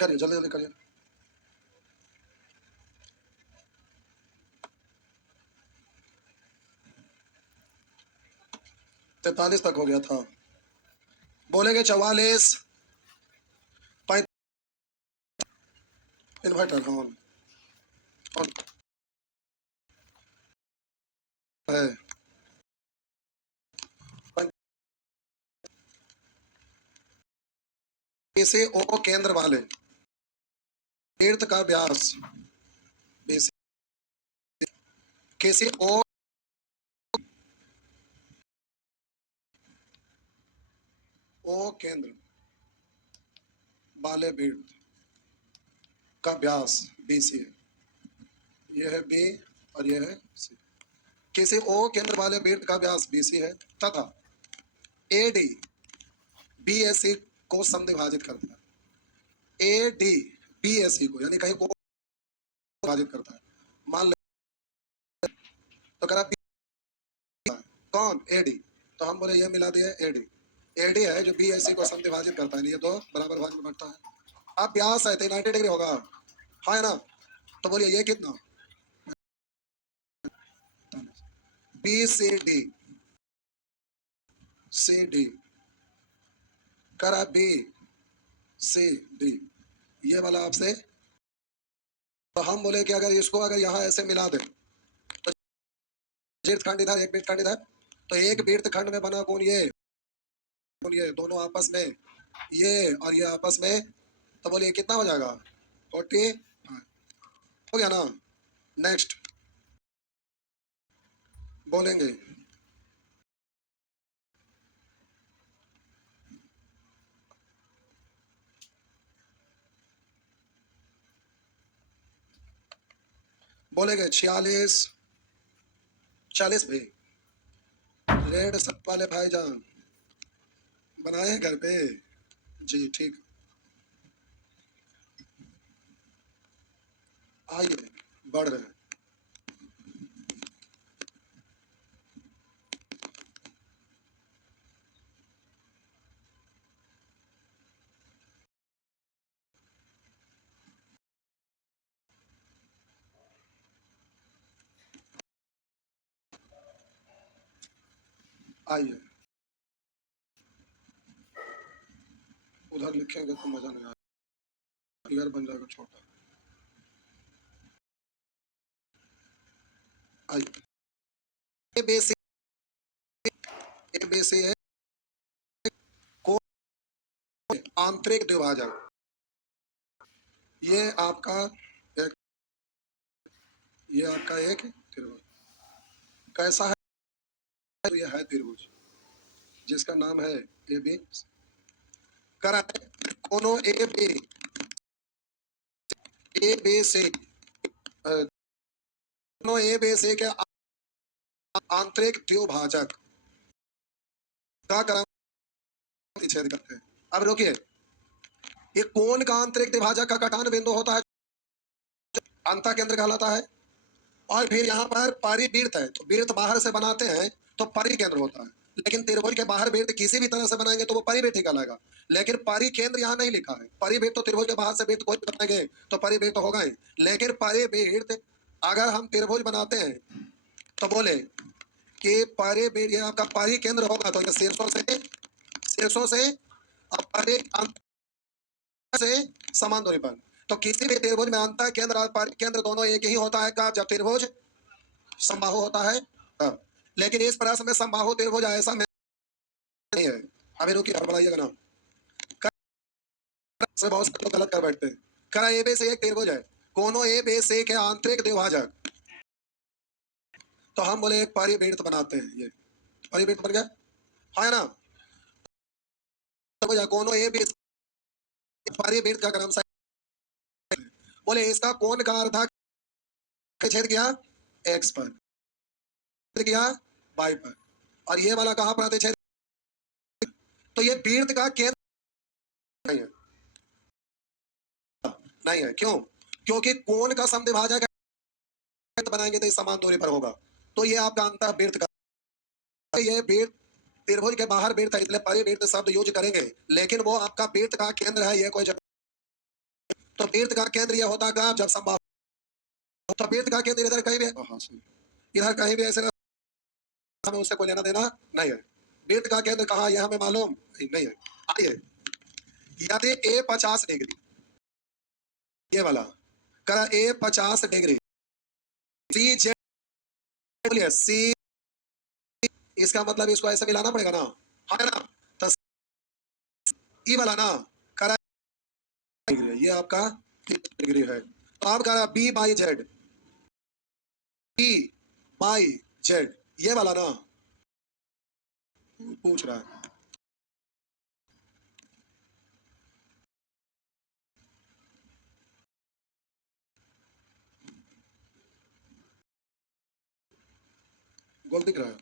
करिए, जल्दी जल्दी करिए। 43 तक हो गया था। बोलेंगे 44। इन्वर्टर ऑन है। इसे ओ केंद्र वाले तीर्थ का व्यास किसी ओ केंद्र वाले वृत्त का व्यास BC है। यह है B और यह है C। किसी ओ केंद्र वाले वृत्त का व्यास BC है तथा AD BAC को समद्विभाजित करता है। AD BAC को यानी कहीं को विभाजित करता है। मान ले तो करा कौन AD, तो हम बोले ये मिला दिए AD। AD है जो BAC को समद्विभाजित करता है, ये तो बराबर भाग में बढ़ता है। अब व्यास है तो 90 डिग्री होगा, हाँ है ना। तो बोलिए ये कितना BCD CD करा BCD ये वाला आपसे। तो हम बोले कि अगर इसको अगर यहाँ ऐसे मिला दे तो वृत्तखंड इधर एक वृत्तखंड इधर, तो एक वृत्तखंड में बना कौन ये दोनों आपस में ये और ये आपस में, तो बोलिए कितना हो जाएगा 40 हो गया ना। नेक्स्ट बोलेंगे बोलेंगे 46 40 भी रेड सब वाले भाईजान बनाए हैं घर पे जी, ठीक। आइए बढ़ रहे हैं। आइए उधर लिखेंगे तो मजा नहीं आएगा, फिगर बन जाएगा छोटा। आइए ABC है को आंतरिक द्विभाजक। ये आपका एक, ये आपका एक त्रिभुज कैसा है, ये है त्रिभुज जिसका नाम है AB। करा कोनो ABC कोनो ABC के आंतरिक द्विभाजक का क्रम छेद करते हैं। अब रोकिए, ये कोण का आंतरिक द्विभाजक का कटान बिंदु होता है, अंतः केंद्र कहलाता है। और फिर यहाँ पर परिवृत्त है, तो वृत्त बाहर से बनाते हैं तो परिकेंद्र होता है। लेकिन त्रिभुज के बाहर वृत्त किसी भी तरह से बनाएंगे तो वो परिवृत्त ही कहलाएगा। लेकिन परिकेंद्र यहाँ नहीं लिखा है। परिवृत्त तो त्रिभुज के बाहर से वृत्त कोई भी बनाएंगे तो परिवृत्त होगा ही, लेकिन परिवृत्त अगर हम त्रिभुज बनाते हैं तो बोले कि परिवृत्त ये आपका परिकेंद्र होगा, तो ये शीर्षों से और से समान दूरी पर। तो किसी भी त्रिभुज में अंतः केंद्र और परिकेंद्र दोनों एक ही होता है का जब त्रिभुज समबाहु होता है। लेकिन इस प्रश्न में समबाहु त्रिभुज ऐसा नहीं है। अभी रुकिए बढ़ाइएगा ना, से बहुत से लोग गलत कर बैठते हैं। करा ABC एक त्रिभुज है, कोनों ABC के आंतरिक द्विभाजक, तो हम बोले एक परिवृत्त बनाते हैं। ये परिवृत्त बन गया, है ना। तो कोनों ABC परिवृत्त का क्रम बोले इसका कोण का अर्ध छेद किया X पर, किया Y पर, और ये वाला कहां प्रतिच्छेद, तो ये वृत्त का केंद्र नहीं है, नहीं है। क्यों? क्योंकि कोण का समद्विभाजक बनाएंगे तो समान दूरी पर होगा। तो ये आपका अंतः वृत्त का, ये वृत्त त्रिभुज के बाहर वृत्त है, इसलिए परिवृत्त शब्द यूज करेंगे, लेकिन वो आपका वृत्त का केंद्र है, ये कोई तो वृत्त का केंद्र यह होता का जब संभव, तो वृत्त का केंद्र इधर कहीं भी, इधर कहीं भी ऐसे ना, हमें उससे कोई लेना देना नहीं है। वृत्त का केंद्र कहाँ यह हमें मालूम नहीं है। आइए, यदि ए 50 डिग्री, ये वाला करा ए 50 डिग्री, सी जेड, बोलिए सी, इसका मतलब इसको ऐसे मिलाना पड़ेगा ना, हाँ ना, तो ई वाला ना करा डिग्री, ये आपका डिग्री है। तो आप करा B by Z, B by Z, ये वाला ना पूछ रहा है। गोल दिख रहा है।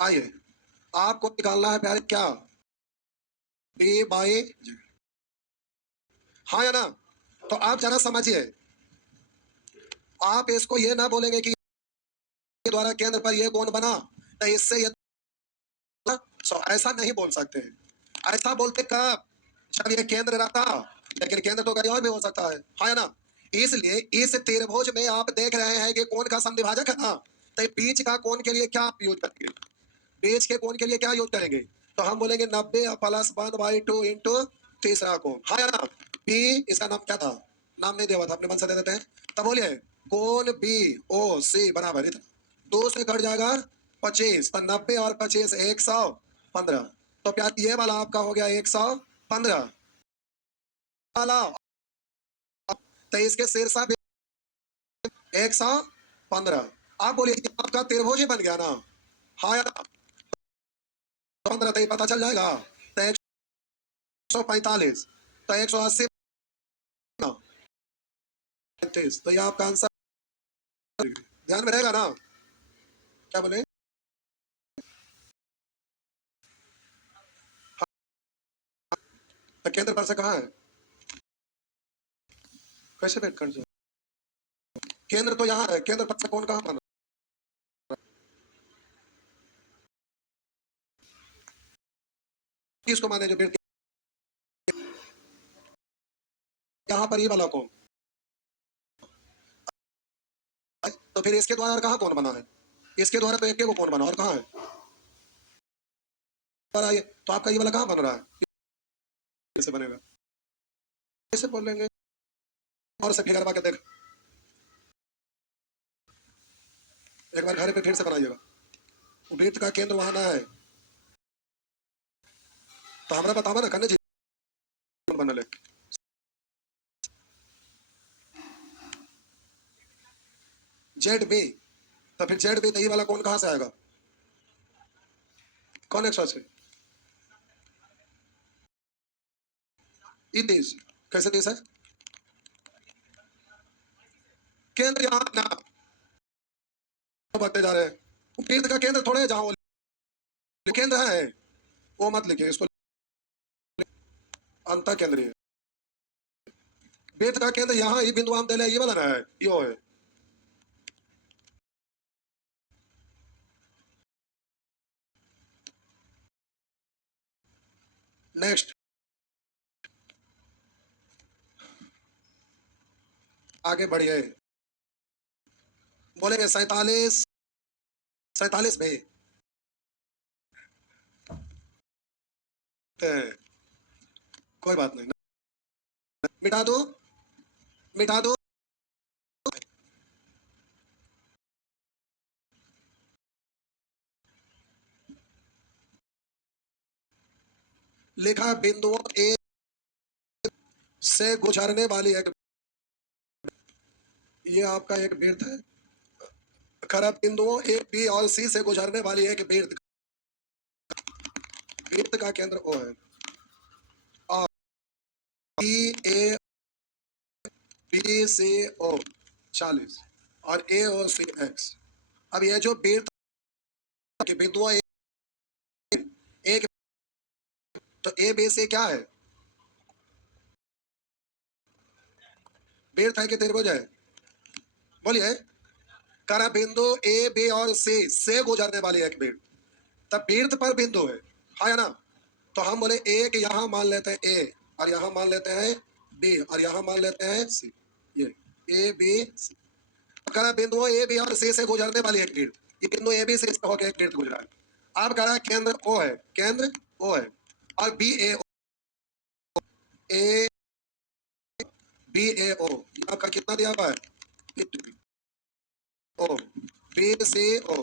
आइए, आपको निकालना है प्यारे क्या, बी बाई जेड, हाँ या ना। तो आप जरा समझिए, आप इसको ये ना बोलेंगे कि द्वारा केंद्र पर ये कोण बना तो इससे ये, ऐसा नहीं बोल सकते हैं। ऐसा बोलते कब, जब ये केंद्र रहता, लेकिन केंद्र तो कहीं और भी हो सकता है, हाँ या ना। इसलिए इस त्रिभुज में आप देख रहे हैं कि कोण का समद्विभाजक है ना, तो बीच का कोण के लिए क्या आप यूज करेंगे, बीच के कोण के लिए क्या यूज करेंगे, तो हम बोलेंगे 90 प्लस 1/2 इंटू तीसरा कोण, हाँ या ना। बी, इसका नाम क्या था, नाम नहीं दिया हुआ था, अपने मन से दे देते हैं। तब बोलिए कोण बी ओ सी बराबर इतना, 2 से कट जाएगा 25, तो 90 और 25 115, तो प्यार ये वाला आपका हो गया 115 वाला, तो इसके शीर्षा भी 115। आप बोलिए आपका त्रिभुज ही बन गया ना, हाँ या ना। 15 तो ये पता चल जाएगा, तो 145, तो 180, तो ये आपका आंसर ध्यान में रहेगा ना, क्या बोले। तो केंद्र पर से कहाँ है, कैसे वेट कर जाए, केंद्र तो यहाँ है, केंद्र पर से कौन कहाँ बना, किसको माने जो बेट, यहाँ पर ये वाला कौन, तो फिर इसके द्वारा और कहाँ कौन बना है, इसके द्वारा तो एक को कौन बना और कहाँ है, पर आइए, तो आपका ये वाला कहाँ बन रहा है, कैसे बनेगा, कैसे बोल लेंगे, और से फिगर के देख, एक बार घर पे फिर से बनाइएगा, वृत्त का केंद्र वहां ना है, तो हमारा बतावा ना करने बनल है, जेड बी, तो फिर जेड बी तो ये वाला कौन कहाँ से आएगा, कौन 180, ये 30 कैसे 30 है, केंद्र यहाँ ना बढ़ते जा रहे हैं, वृत्त का केंद्र थोड़े जहाँ केंद्र है वो मत लिखिए इसको, अंत केंद्रीय, वृत्त का केंद्र यहाँ ही बिंदु हम दे ले, ये वाला ना है, यो है। नेक्स्ट, आगे बढ़िए, बोलेंगे 47, 47 में कोई बात नहीं, मिटा दो, मिटा दो, लिखा बिंदुओं ए से गुजरने वाली एक, ये आपका एक वृत्त है, खराब बिंदुओं ए बी और सी से गुजरने वाली एक वृत्त, वृत्त का केंद्र ओ है, और बी ए बी सी ओ 40 और ए ओ सी एक्स। अब ये जो वृत्त के बिंदुओं एक, तो ए बी सी क्या है, वृत्त है कि त्रिभुज है, बोलिए, करा बिंदु ए बी और सी से गुजरने वाली एक वृत्त, तब वृत्त पर बिंदु है, हाँ या ना। तो हम बोले एक यहाँ मान लेते हैं ए, और यहाँ मान लेते हैं बी और यहाँ मान लेते हैं सी। ये ए बी सी, कह रहा बिंदुओं ए बी और सी से गुजरने वाली एक गिर्द, ये बिंदु ए बी से इसका होकर एक गिर्द गुजरा है। अब कह रहा केंद्र ओ है, केंद्र ओ है और बी ए ए बी ए ओ, आपका कितना दिया हुआ है, O B C O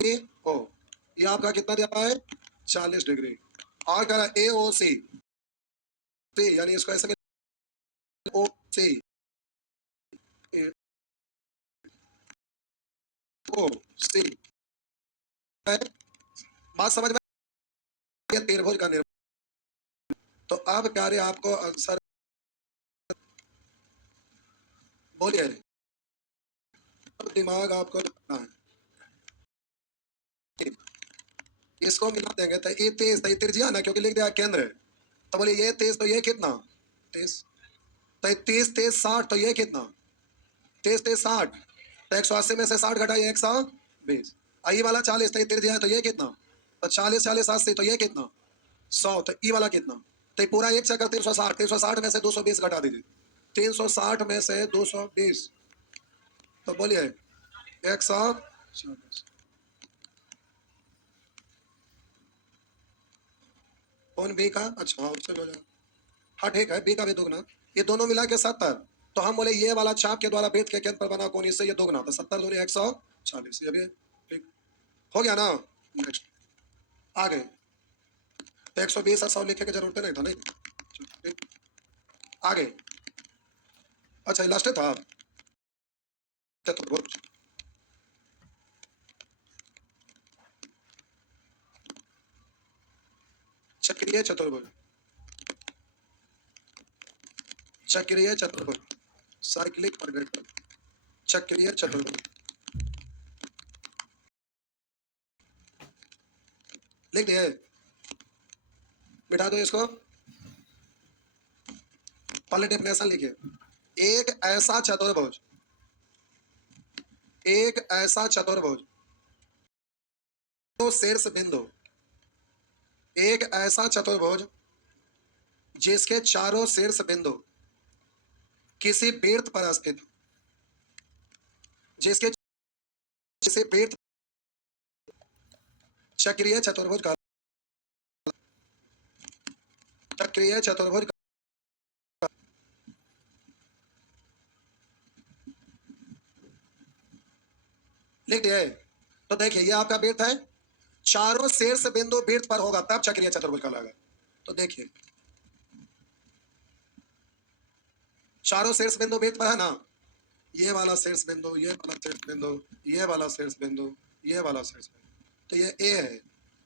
B O, ये आपका कितना दिया हुआ है 40 डिग्री। और कह रहा ए ओ सी, यानी इसको ऐसे ओ सी ओ सी है, बात समझ में, ये त्रिभुज का निर्माण। तो अब प्यारे आपको आंसर बोलिए, अब दिमाग आपको लगना है, इसको मिला देंगे तो ये तेज तो ये त्रिज्या ना, क्योंकि लिख दिया केंद्र है, तो बोलिए ये तेज तो ये कितना तेज, तो 30 तेज 60, तो ये कितना तेज तेज 60, तो 180 में से 60 घटाइए 120, आई वाला 40, तो ये त्रिज्या है, तो ये कितना, तो 40 40 80, तो ये कितना 100, तो ई वाला कितना, तो ये पूरा एक चक्कर 360, 360 में से 220 घटा दीजिए, 360 में से 220, तो बोलिए 140। कौन बी का, अच्छा हाँ उससे हो जाए, हाँ ठीक है, बी का भी दुगना, ये दोनों मिला के 70, तो हम बोले ये वाला चाप के द्वारा वृत्त के केंद्र पर बना कोण, इससे ये दुगना, तो 70 दूनी 140, ये भी ठीक हो गया ना। नेक्स्ट आगे, तो 120 और 100 लिखे की जरूरत नहीं था, नहीं ठीक। आगे, अच्छा लास्ट था चतुर्भुज, चक्रीय चतुर्भुज, चक्रीय चतुर्भुज, साइक्लिक परपेंडिकुलर, चक्रीय चतुर्भुज लिख दिए, मिटा दो इसको, पहले डेफिनेशन लिखिए, एक ऐसा चतुर्भुज, एक ऐसा चतुर्भुज तो शीर्ष बिंदु, एक ऐसा चतुर्भुज जिसके चारों शीर्ष बिंदु किसी वृत्त पर स्थित, जिसके किसी वृत्त, चक्रीय चतुर्भुज का, चक्रीय चतुर्भुज का, लिख दिए। तो देखिए ये आपका वृत्त है, चारों शीर्ष बिंदु वृत्त पर होगा तब चक्रीय चतुर्भुज कहलाएगा। तो देखिए चारों शीर्ष बिंदु वृत्त पर है ना, ये वाला शीर्ष बिंदु, ये वाला शीर्ष बिंदु, ये वाला शीर्ष बिंदु, ये वाला शीर्ष बिंदु, तो ये ए है,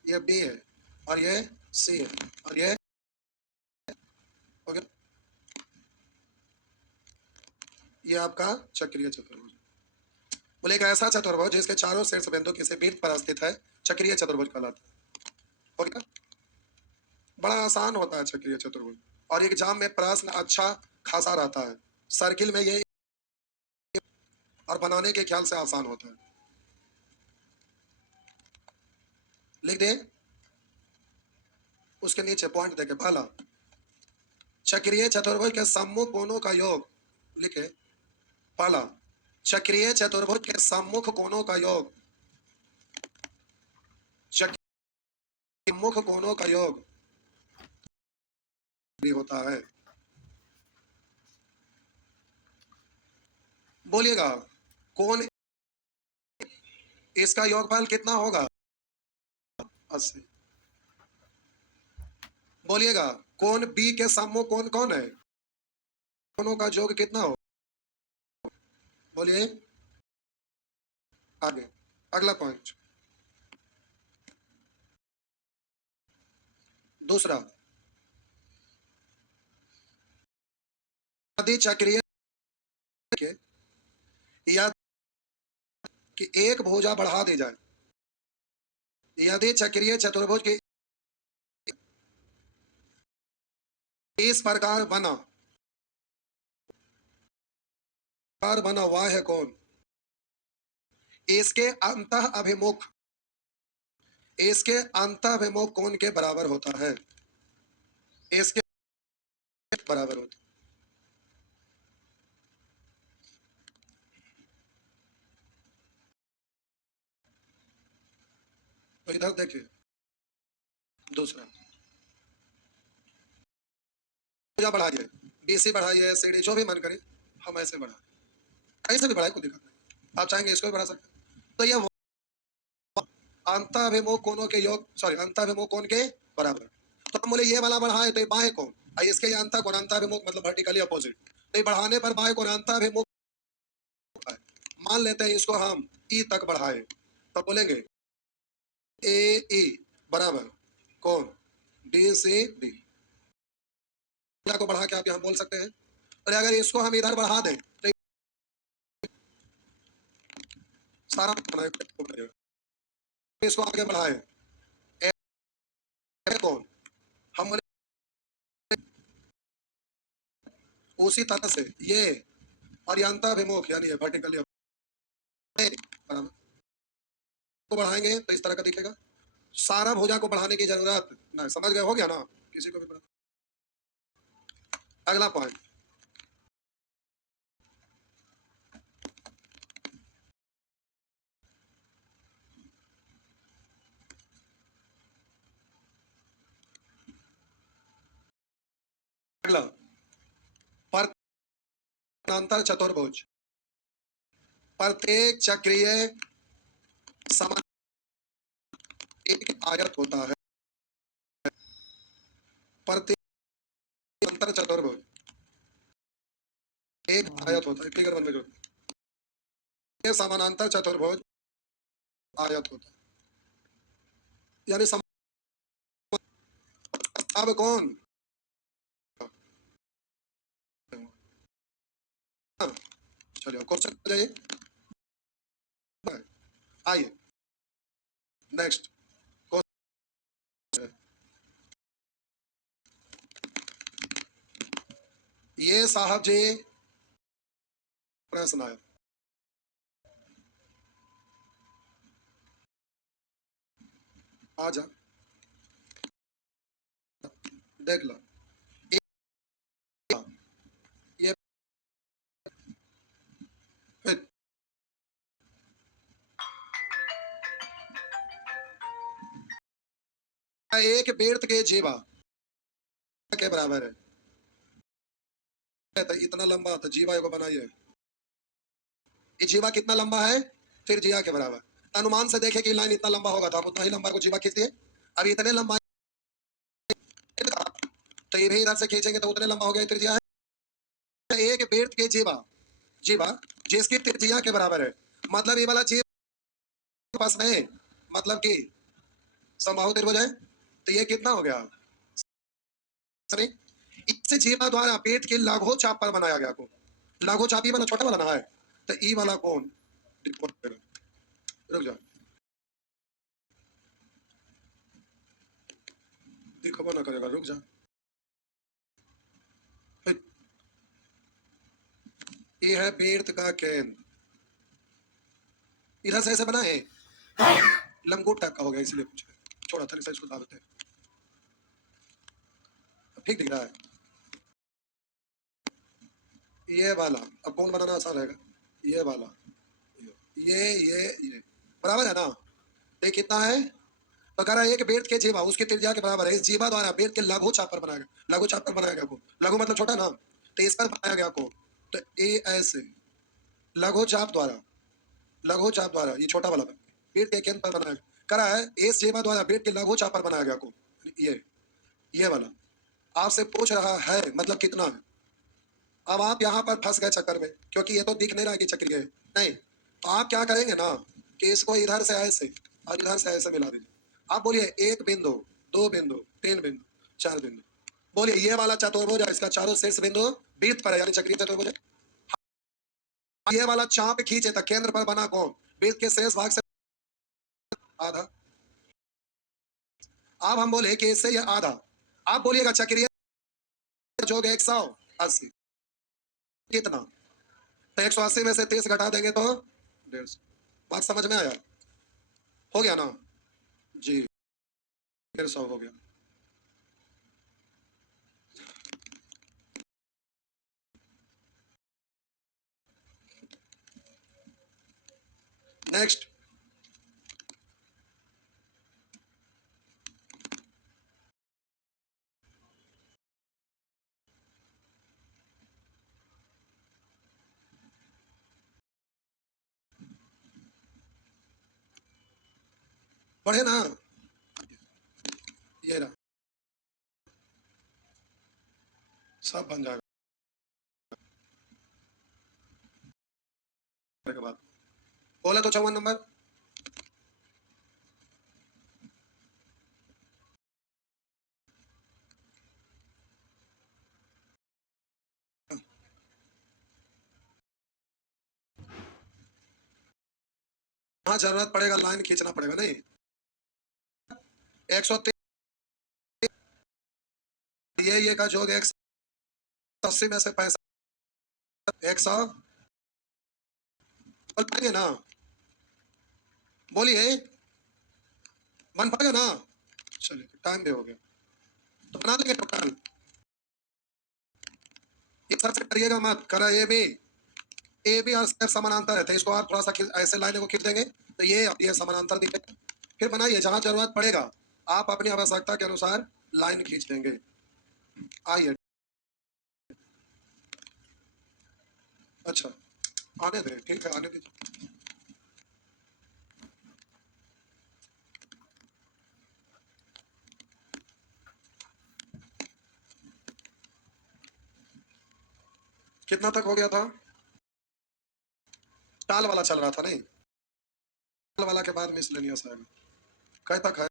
ये बी है और ये सी है और ये हो गया, ये आपका चक्रीय चतुर्भुज। बोले एक ऐसा चतुर्भुज जिसके चारों शीर्ष बिंदु किसी वृत्त पर स्थित है, चक्रीय चतुर्भुज कहलाता है। हो गया, बड़ा आसान होता है चक्रीय चतुर्भुज, और एग्जाम में प्रश्न अच्छा खासा रहता है, सर्किल में ये और बनाने के ख्याल से आसान होता है। लिख दे, उसके नीचे पॉइंट देके, पहला चक्रीय चतुर्भुज के सम्मुख कोणों का योग लिखे, पहला चक्रीय चतुर्भुज के सम्मुख कोणों का योग, सम्मुख कोणों का योग भी होता है। बोलिएगा कोण, इसका योगफल कितना होगा 80। बोलिएगा कोण बी के सम्मुख कोण कौन है, कोणों का योग कितना हो, बोलिए। आगे अगला पॉइंट, दूसरा यदि चक्रीय के या कि एक भुजा बढ़ा दी जाए, यदि चक्रीय चतुर्भुज की इस प्रकार बना, वह है कौन, इसके अंतः अभिमुख, इसके अंतः अभिमुख कोण के बराबर होता है, इसके बराबर होता। तो इधर देखिए दूसरा भुजा बढ़ाइए, बीसी बढ़ाइए, सीडी जो भी मन करे हम ऐसे बढ़ाए, ऐसे भी बढ़ाए कोई दिक्कत नहीं। आप चाहेंगे इसको भी बढ़ा सकते हैं। तो ये अंताभिमुख कोणों के योग, सॉरी अंताभिमुख कोण के बराबर। तो हम बोले ये वाला बढ़ाए तो ये बाएं कोण, और इसके ये अंता कोण, अंताभिमुख मतलब वर्टिकली अपोजिट, तो ये बढ़ाने पर बाएं कोण अंताभिमुख है। मान लेते हैं इसको हम ई तक बढ़ाए, तो बोलेंगे ए ई बराबर कोण डी सी डी को बढ़ा के आप यहाँ बोल सकते हैं। और अगर इसको हम इधर बढ़ा दें तो सारा बनाए, इसको आगे बढ़ाए कोण, हम बोले उसी तरह से ये और ये अंताभिमुख यानी वर्टिकली को बढ़ाएंगे तो इस तरह का दिखेगा। सारा भुजा को बढ़ाने की जरूरत ना, समझ गए, हो गया ना किसी को भी बढ़ा। अगला पॉइंट, अगला समानांतर चतुर्भुज, प्रत्येक चक्रीय समान एक आयत होता है। प्रत्येक अंतर चतुर्भुज एक आयत होता है, फिगर 1 में जो ये समानांतर चतुर्भुज आयत होता है, यानी अब कौन चलिए क्वेश्चन जाइए, आइए नेक्स्ट ये साहब जी प्रश्न आया, आजा देख लो ये एक बेर्थ के जीवा के बराबर है, तो इतना लंबा तो जीवा को बनाइए, ये जीवा कितना लंबा है फिर जीवा के बराबर, अनुमान से देखे कि लाइन इतना लंबा होगा तो हम उतना ही लंबा को जीवा खींच दिए। अब इतने लंबा तो ये भी इधर से खींचेंगे तो उतने लंबा हो गया त्रिज्या है। एक बेर्थ के जीवा, जीवा जिसकी त्रिज्या के बराबर है, मतलब ये वाला जीवा पास नहीं, मतलब कि समबाहु त्रिभुज है, तो ये कितना हो गया, इससे जीवा द्वारा पेट के लघु चाप पर बनाया गया कोण, लघु चाप ये वाला छोटा वाला ना है, तो ई वाला कोण रुक जा दिखबो ना करेगा, रुक जा, ये है बेर्थ का केंद्र, इधर से ऐसे बना है लंगोट टाइप का हो गया इसलिए कुछ छोड़ा था, इसको डालते हैं ठीक दिख रहा है। ये वाला अब कौन बनाना आसान रहेगा, ये वाला ये बराबर है ना, ये कितना है, तो कह रहा है एक बेर्थ के जीवा उसकी त्रिज्या के बराबर है, इस जीवा द्वारा बेर्थ के लघु चाप पर बनाया गया, लघु चाप पर बनाया गया को, लघु मतलब छोटा ना, तो इस पर बनाया गया को, तो ए ऐसे लघु चाप द्वारा, लघु चाप द्वारा ये छोटा वाला बेर्थ के केंद्र पर बनाया गया, कह रहा है इस जीवा द्वारा बेर्थ के लघु चाप पर बनाया गया को, ये वाला आपसे पूछ रहा है मतलब कितना है। अब आप यहाँ पर फंस गए चक्कर में, क्योंकि ये तो दिख नहीं रहा कि चक्रीय है, नहीं तो आप क्या करेंगे ना कि इसको इधर से ऐसे और इधर से ऐसे मिला दीजिए। आप बोलिए एक बिंदु, दो बिंदु, तीन बिंदु, चार बिंदु, बोलिए ये वाला चतुर्भुज है, इसका चारों शीर्ष बिंदु वृत्त पर है यानी चक्रीय चतुर्भुज है। ये वाला चाप खींचे तो केंद्र पर बना कौन, वृत्त के शेष भाग से आधा। अब हम बोले कि इससे ये आधा, आप बोलिएगा चक्रीय जो 180 कितना, तो 180 में से 30 घटा देंगे तो 150। बात समझ में आया, हो गया ना जी, 150 हो गया। नेक्स्ट, पढ़े ना, ये रहा, सब बन जाएगा के बाद। बोला तो 54 नंबर, हाँ जरूरत पड़ेगा लाइन खींचना पड़ेगा नहीं। 103, ये का जोग 180 में से 65, 100 बोल पाएंगे ना, बोलिए, बन पाएगा ना, चलिए टाइम भी हो गया तो बना लेंगे टोटल। ये सबसे करिएगा मत, करा ए बी और समानांतर है, तो इसको आप थोड़ा सा ऐसे लाइनों को खींच देंगे तो ये समानांतर दिखेगा। फिर बनाइए, जहां जरूरत पड़ेगा आप अपनी आवश्यकता के अनुसार लाइन खींच देंगे। आइए, अच्छा आने दें, ठीक है आने दीजिए। कितना तक हो गया था? टाल वाला चल रहा था नहीं, टाल वाला के बाद मिसलेनियस आएगा। कह तक है?